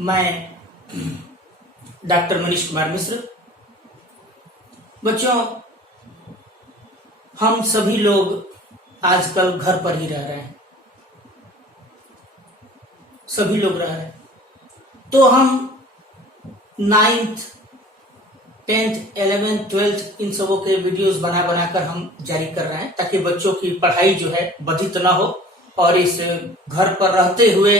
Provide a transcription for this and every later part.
मैं डॉक्टर मनीष कुमार मिश्र। बच्चों, हम सभी लोग आजकल घर पर ही रह रहे हैं, सभी लोग रह रहे हैं। तो हम 9th, 10th, 11th, 12th इन सबों के वीडियोस बना बनाकर हम जारी कर रहे हैं ताकि बच्चों की पढ़ाई जो है बाधित ना हो और इस घर पर रहते हुए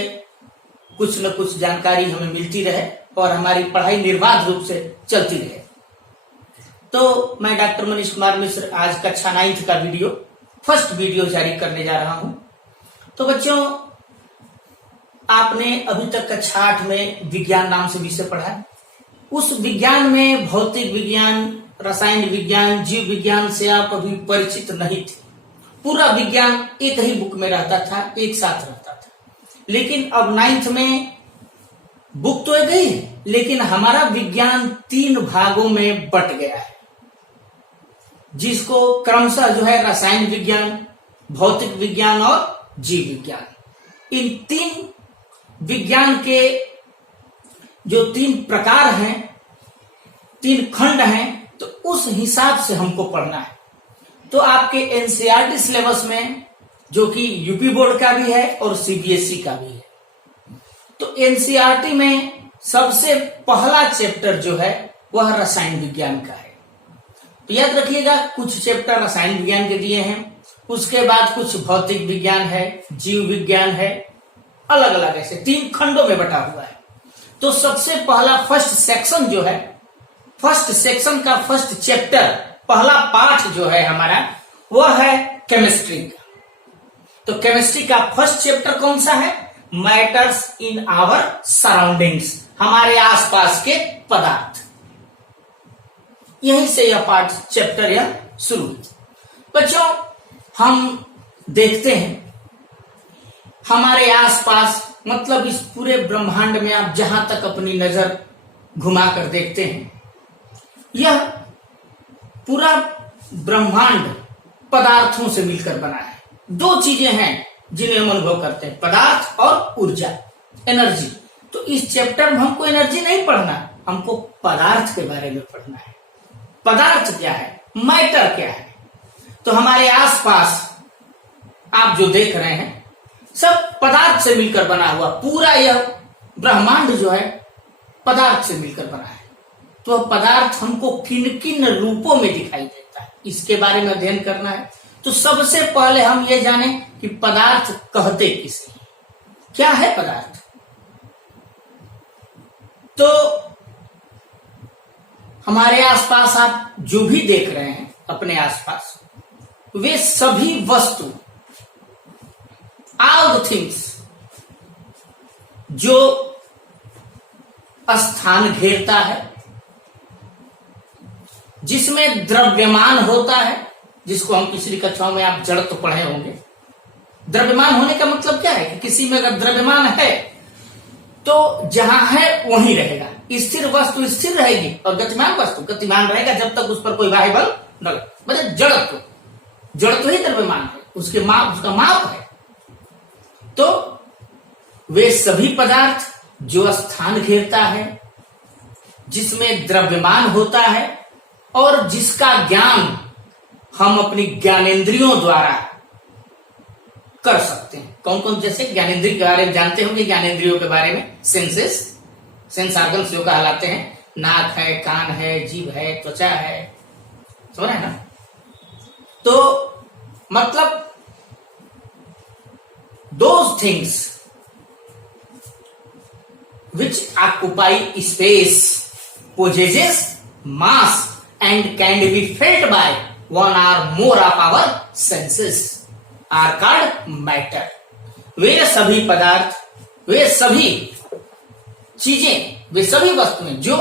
कुछ न कुछ जानकारी हमें मिलती रहे और हमारी पढ़ाई निर्बाध रूप से चलती रहे। तो मैं डॉक्टर मनीष कुमार मिश्र आज कक्षा 9th का फर्स्ट वीडियो जारी करने जा रहा हूं। तो बच्चों, आपने अभी तक कक्षा 8 में विज्ञान नाम से विषय पढ़ा है। उस विज्ञान में भौतिक विज्ञान, रसायन विज्ञान, जीव विज्ञान से आप अभी परिचित नहीं थे। पूरा विज्ञान एक ही बुक में रहता था, एक साथ रहता था। लेकिन अब 9th में बुक तो एक ही है, लेकिन हमारा विज्ञान 3 भागों में बट गया है, जिसको क्रमशः जो है रसायन विज्ञान, भौतिक विज्ञान और जीव विज्ञान। इन 3 विज्ञान के जो 3 प्रकार हैं, 3 खंड हैं, तो उस हिसाब से हमको पढ़ना है। तो आपके एनसीईआरटी सिलेबस में, जो कि यूपी बोर्ड का भी है और सीबीएसई का भी है, तो एनसीईआरटी में सबसे पहला चैप्टर जो है वह रसायन विज्ञान का है। तो याद रखिएगा, कुछ चैप्टर रसायन विज्ञान के दिए हैं, उसके बाद कुछ भौतिक विज्ञान है, जीव विज्ञान है, अलग अलग ऐसे 3 खंडों में बटा हुआ है। तो सबसे पहला फर्स्ट सेक्शन जो है, फर्स्ट सेक्शन का फर्स्ट चैप्टर, पहला पाठ जो है हमारा, वह है केमिस्ट्री का। तो केमिस्ट्री का फर्स्ट चैप्टर कौन सा है? मैटर्स इन आवर सराउंडिंग्स, हमारे आसपास के पदार्थ। यहीं से यह पाठ चैप्टर यह शुरू है। बच्चों, हम देखते हैं हमारे आसपास, मतलब इस पूरे ब्रह्मांड में आप जहां तक अपनी नजर घुमाकर देखते हैं, यह पूरा ब्रह्मांड पदार्थों से मिलकर बना है। 2 चीजें हैं जिन्हें हम अनुभव करते हैं, पदार्थ और ऊर्जा, एनर्जी। तो इस चैप्टर में हमको एनर्जी नहीं पढ़ना, हमको पदार्थ के बारे में पढ़ना है। पदार्थ क्या है, मैटर क्या है। तो हमारे आसपास आप जो देख रहे हैं सब पदार्थ से मिलकर बना हुआ, पूरा यह ब्रह्मांड जो है पदार्थ से मिलकर बना है। तो पदार्थ हमको किन किन रूपों में दिखाई देता है, इसके बारे में अध्ययन करना है। तो सबसे पहले हम ये जाने कि पदार्थ कहते किसे, क्या है पदार्थ। तो हमारे आसपास आप जो भी देख रहे हैं अपने आसपास, वे सभी वस्तु, ऑल द थिंग्स जो स्थान घेरता है, जिसमें द्रव्यमान होता है, जिसको हम पिछली कक्षाओं में आप जड़ तो पढ़े होंगे। द्रव्यमान होने का मतलब क्या है कि किसी में अगर द्रव्यमान है तो जहां है वहीं रहेगा। स्थिर वस्तु स्थिर रहेगी और गतिमान वस्तु गतिमान रहेगा जब तक उस पर कोई बाह्य बल न लगे। मतलब जड़त्व ही द्रव्यमान है, उसका माप है। तो वे सभी पदार्थ जो स्थान घेरता है, जिसमें द्रव्यमान होता है और जिसका ज्ञान हम अपनी ज्ञानेंद्रियों द्वारा कर सकते हैं। कौन कौन? जैसे ज्ञानेंद्रिय के बारे में जानते होंगे, ज्ञानेंद्रियों के बारे में सेंस ऑर्गन्स जो कहलाते हैं, नाक है, कान है, जीभ है, त्वचा है, समझ रहे हैं ना। तो मतलब those things which occupy space, possesses mass and can be felt by one or more of our senses are called matter. वे सभी पदार्थ, वे सभी चीजें, वे सभी वस्तुएं जो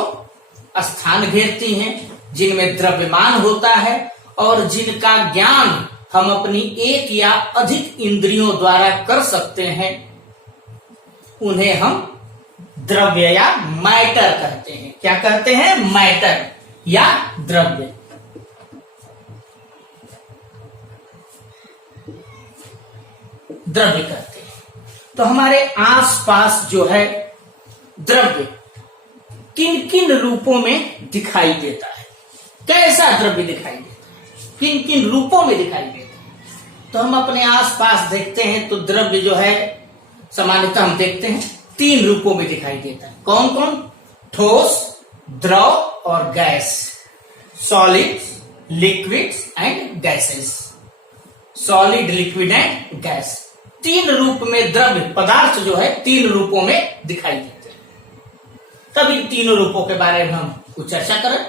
स्थान घेरती हैं, जिनमें द्रव्यमान होता है और जिनका ज्ञान हम अपनी एक या अधिक इंद्रियों द्वारा कर सकते हैं, उन्हें हम द्रव्य या मैटर कहते हैं। क्या कहते हैं? मैटर या द्रव्य। द्रव्य कहते हैं। तो हमारे आसपास जो है द्रव्य किन किन रूपों में दिखाई देता है, कैसा द्रव्य दिखाई देता है, किन किन रूपों में दिखाई देता है। तो हम अपने आसपास देखते हैं तो द्रव्य जो है सामान्यतः हम देखते हैं 3 रूपों में दिखाई देता है। कौन कौन? ठोस, द्रव और gas. Solid, liquids and gases. Solid, liquid and gas, 3 रूप में द्रव्य पदार्थ जो है 3 रूपों में दिखाई देते हैं। तब इन तीनों रूपों के बारे में हम कुछ चर्चा करें।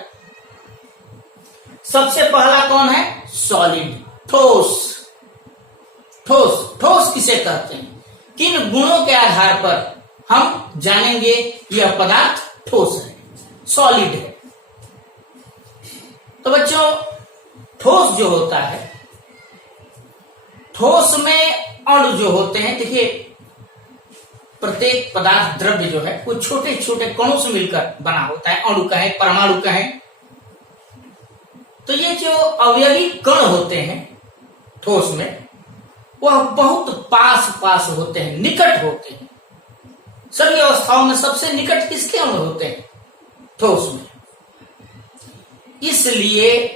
सबसे पहला कौन है? सॉलिड, ठोस। ठोस, ठोस किसे कहते हैं? किन गुणों के आधार पर हम जानेंगे यह पदार्थ ठोस है, सॉलिड है? तो बच्चों, ठोस जो होता है, ठोस में अणु जो होते हैं, देखिए प्रत्येक पदार्थ द्रव्य जो है वो छोटे छोटे कणों से मिलकर बना होता है। अणु कहें, परमाणु कहें। तो ये जो अवयवी कण होते हैं ठोस में, वह बहुत पास पास होते हैं, निकट होते हैं। सभी अवस्थाओं में सबसे निकट किसके अणु होते हैं? ठोस में। इसलिए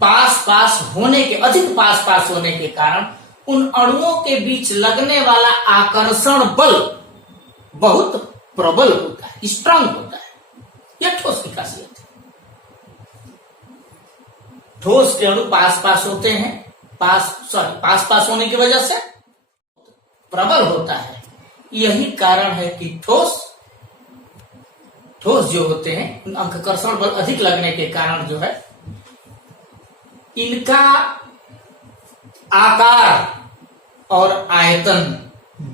पास पास होने के, अधिक पास पास होने के कारण उन अणुओं के बीच लगने वाला आकर्षण बल बहुत प्रबल होता है, स्ट्रांग होता है। यह ठोस की खासियत है। ठोस के अणु पास पास होते हैं, पास पास होने की वजह से प्रबल होता है। यही कारण है कि ठोस जो होते हैं, आकर्षण बल अधिक लगने के कारण जो है इनका आकार और आयतन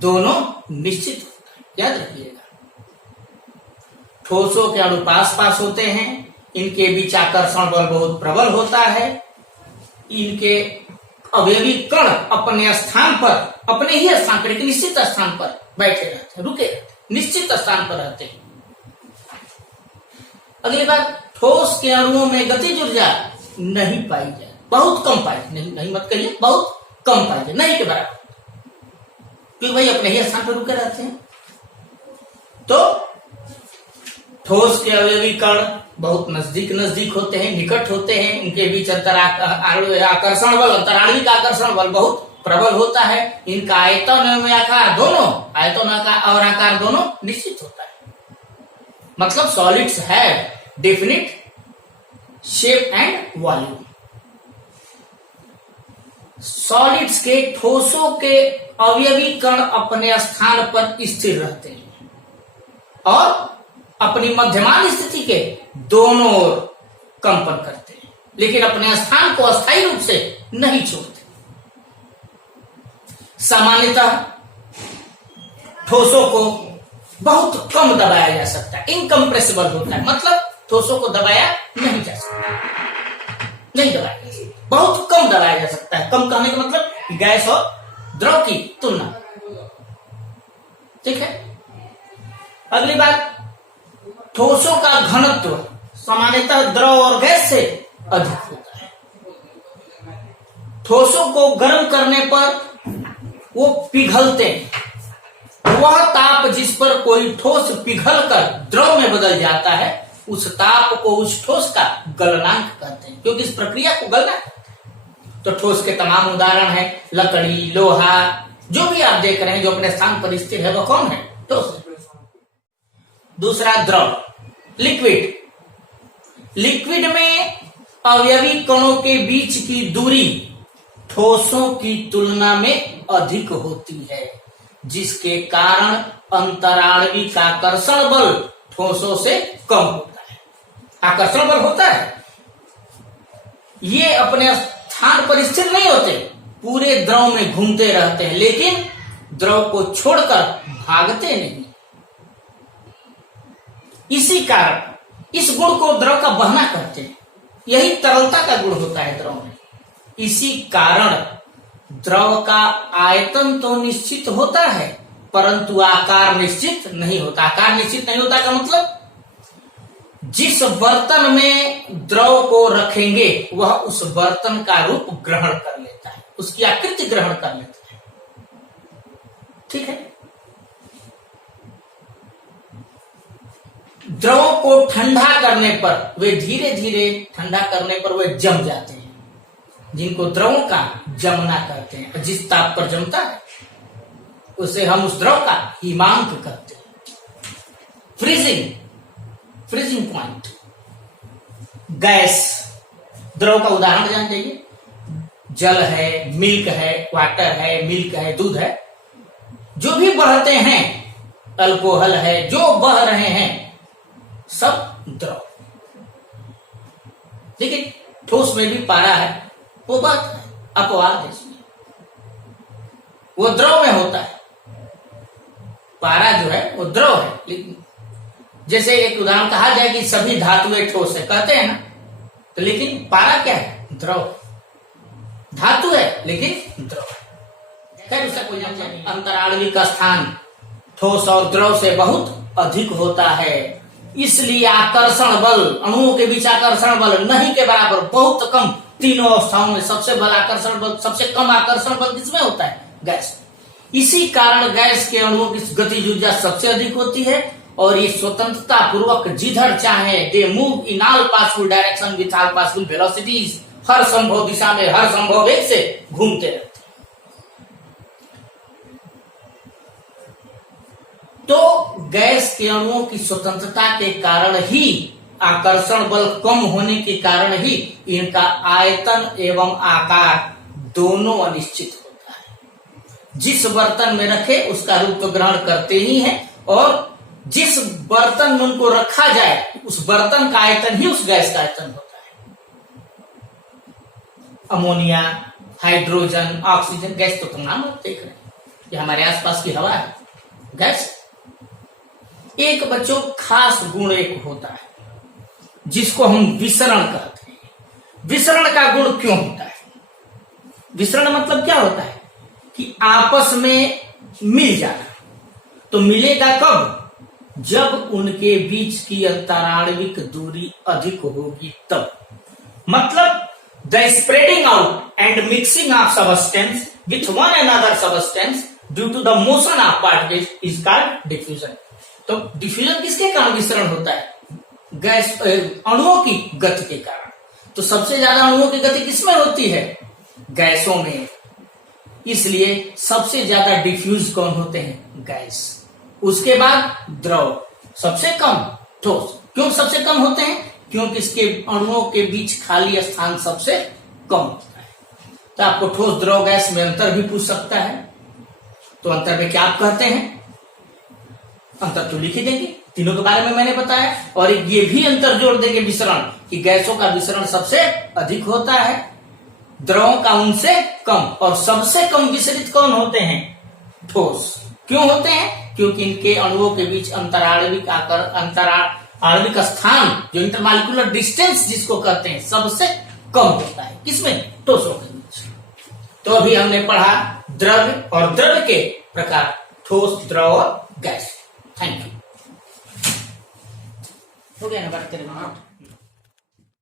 दोनों निश्चित होता है। याद रखिएगा, ठोसों के अणु पास पास होते हैं, इनके बीच आकर्षण बल बहुत प्रबल होता है, इनके अवयवी कण अपने स्थान पर, अपने ही स्थान पर, एक निश्चित स्थान पर बैठे रहते हैं, रुके रहते हैं, निश्चित स्थान पर रहते हैं। अगली बात, ठोस के अणुओं में गतिज ऊर्जा नहीं पाई जाए, बहुत कम पाई, नहीं मत कहिए, बहुत कम पाई जाए, नहीं के बराबर, क्योंकि भाई अपने ही स्थान पर रुके रहते हैं। तो ठोस के अवयवी कण बहुत नजदीक होते हैं, निकट होते हैं, उनके बीच आकर्षण बल, अंतराणविक आकर्षण बल बहुत प्रबल होता है। इनका आयतन एवं आकार दोनों, आयतन और आकार दोनों निश्चित होता है। मतलब solids have definite shape and volume. Solids के, ठोसों के अवयवी कण अपने स्थान पर स्थिर रहते हैं और अपनी मध्यमान स्थिति के दोनों ओर कंपन करते हैं, लेकिन अपने स्थान को अस्थायी रूप से नहीं छोड़ते। सामान्यतः ठोसों को बहुत कम दबाया जा सकता है, इनकम्प्रेसिबल होता है, मतलब ठोसों को दबाया नहीं जा सकता, नहीं दबाया जा सकता, बहुत कम दबाया जा सकता है। कम कहने का मतलब गैस और द्रव की तुलना। ठीक है। अगली बात, ठोसों का घनत्व सामान्यतः द्रव और गैस से अधिक होता है। ठोसों को गर्म करने पर वो पिघलते हैं। वह ताप जिस पर कोई ठोस पिघलकर द्रव में बदल जाता है, उस ताप को, उस ठोस का गलनांक कहते हैं, क्योंकि इस प्रक्रिया को गलना कहते हैं। तो ठोस के तमाम उदाहरण हैं, लकड़ी, लोहा, जो भी आप देख रहे हैं जो अपने स्थान पर स्थिर है, वह कौन है? ठोस। दूसरा, द्रव, लिक्विड। लिक्विड में अवयवी कणों के बीच की दूरी ठोसों की तुलना में अधिक होती है, जिसके कारण अंतराणविक आकर्षण बल ठोसों से कम होता है। आकर्षण बल होता है, ये अपने स्थान पर स्थिर नहीं होते, पूरे द्रव में घूमते रहते हैं, लेकिन द्रव को छोड़कर भागते नहीं। इसी कारण इस गुण को द्रव का बहना कहते हैं। यही तरलता का गुण होता है द्रव में। इसी कारण द्रव का आयतन तो निश्चित होता है, परंतु आकार निश्चित नहीं होता। आकार निश्चित नहीं होता का मतलब, जिस बर्तन में द्रव को रखेंगे वह उस बर्तन का रूप ग्रहण कर लेता है, उसकी आकृति ग्रहण कर लेता है। ठीक है। द्रव को ठंडा करने पर वे धीरे धीरे ठंडा करने पर वे जम जाते हैं, जिनको द्रवों का जमना कहते हैं। जिस ताप पर जमता है उसे हम उस द्रव का हिमांक कहते हैं, फ्रीजिंग पॉइंट। गैस, द्रव का उदाहरण जान जाइए। जल है, मिल्क है, वाटर है, मिल्क है, दूध है, जो भी बहते हैं, अल्कोहल है, जो बह रहे हैं सब द्रव। लेकिन ठोस में भी पारा है, वो बात है, अपवाद है इसमें, वो द्रव में होता है। पारा जो है वो द्रव है। लेकिन जैसे एक उदाहरण कहा जाए कि सभी धातुएं ठोस है, कहते हैं ना, तो लेकिन पारा क्या है? द्रव। धातु है लेकिन द्रव। खैर उसका कोई नाम नहीं। अंतराणविक स्थान ठोस और द्रव से बहुत अधिक होता है, इसलिए आकर्षण बल, अणुओं के बीच आकर्षण बल नहीं के बराबर, बहुत कम। तीनों अवस्थाओं में सबसे बल आकर्षण बल, सबसे कम आकर्षण बल किसमें होता है? गैस। इसी कारण गैस के अणुओं की गतिज ऊर्जा सबसे अधिक होती है और ये स्वतंत्रता पूर्वक जिधर चाहे they move in all possible direction with all possible velocities, हर संभव दिशा में हर संभव वेग से घूमते रहते हैं। तो गैस के अणुओं की स्वतंत्रता के कारण ही, आकर्षण बल कम होने के कारण ही इनका आयतन एवं आकार दोनों अनिश्चित होता है। जिस बर्तन में रखे उसका रूप तो ग्रहण करते ही हैं, और जिस बर्तन में उनको रखा जाए उस बर्तन का आयतन ही उस गैस का आयतन होता है। अमोनिया, हाइड्रोजन, ऑक्सीजन, गैस तो तुम नाम देख रहे हैं, ये हमारे आसपास की हवा है, गैस। एक बच्चों खास गुण एक होता है जिसको हम विसरण कहते हैं। विसरण का गुण क्यों होता है? विसरण मतलब क्या होता है कि आपस में मिल जाना। तो मिलेगा कब? जब उनके बीच की अंतराणविक दूरी अधिक होगी तब। मतलब the spreading out and mixing of substance with one another substance due to the motion of particles is called diffusion. तो डिफ्यूजन किसके कारण विसरण होता है? गैस अणुओं की गति के कारण। तो सबसे ज्यादा अणुओं की गति किसमें होती है? गैसों में। इसलिए सबसे ज्यादा डिफ्यूज कौन होते हैं? गैस। उसके बाद द्रव, सबसे कम ठोस। क्यों सबसे कम होते हैं? क्योंकि इसके अणुओं के बीच खाली स्थान सबसे कम होता है। तो आपको ठोस, द्रव, गैस में अंतर भी पूछ सकता है। तो अंतर में क्या आप कहते हैं? अंतर तो लिख ही देंगे, तीनों के बारे में मैंने बताया। और ये भी अंतर जोड़ देंगे विसरण, कि गैसों का विसरण सबसे अधिक होता है, द्रवों का उनसे कम। और सबसे कम विसरित कौन होते हैं? ठोस। क्यों होते हैं? क्योंकि इनके अणुओं के बीच अंतराणविक आणविक स्थान, जो इंटरमॉलिक्यूलर डिस्टेंस जिसको कहते हैं, सबसे कम होता है। किसमें? ठोसों के बीच। तो अभी हमने पढ़ा द्रव और द्रव के प्रकार, ठोस, द्रव और गैस। Thank you. हो गया ना बात करेंगे।